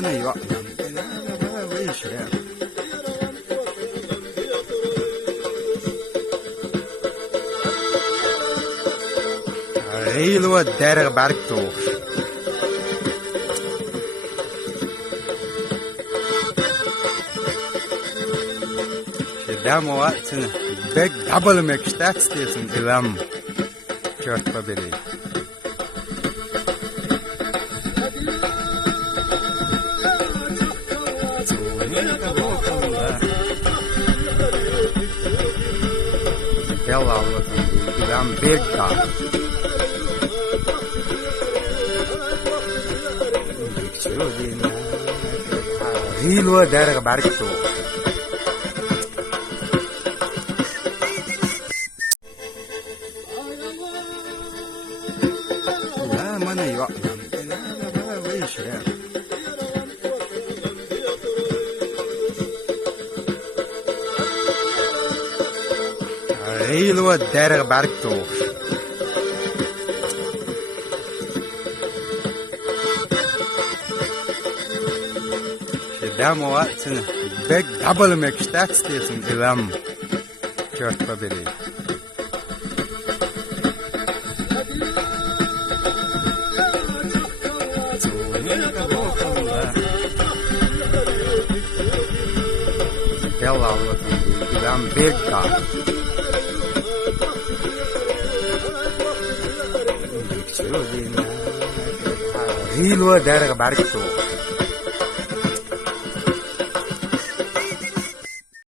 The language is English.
mana yok. Bu iş ya. Heel derg barktoog. Dam wat big double mix stats station ilam church babiri. Bella ilam big da. Heel derg barktoog. Mana yok. Bu iş ya. Heel derg barktoog. Dam wat big double mix stats station ilam church babiri. Bella ilam big da. Heel derg barktoog.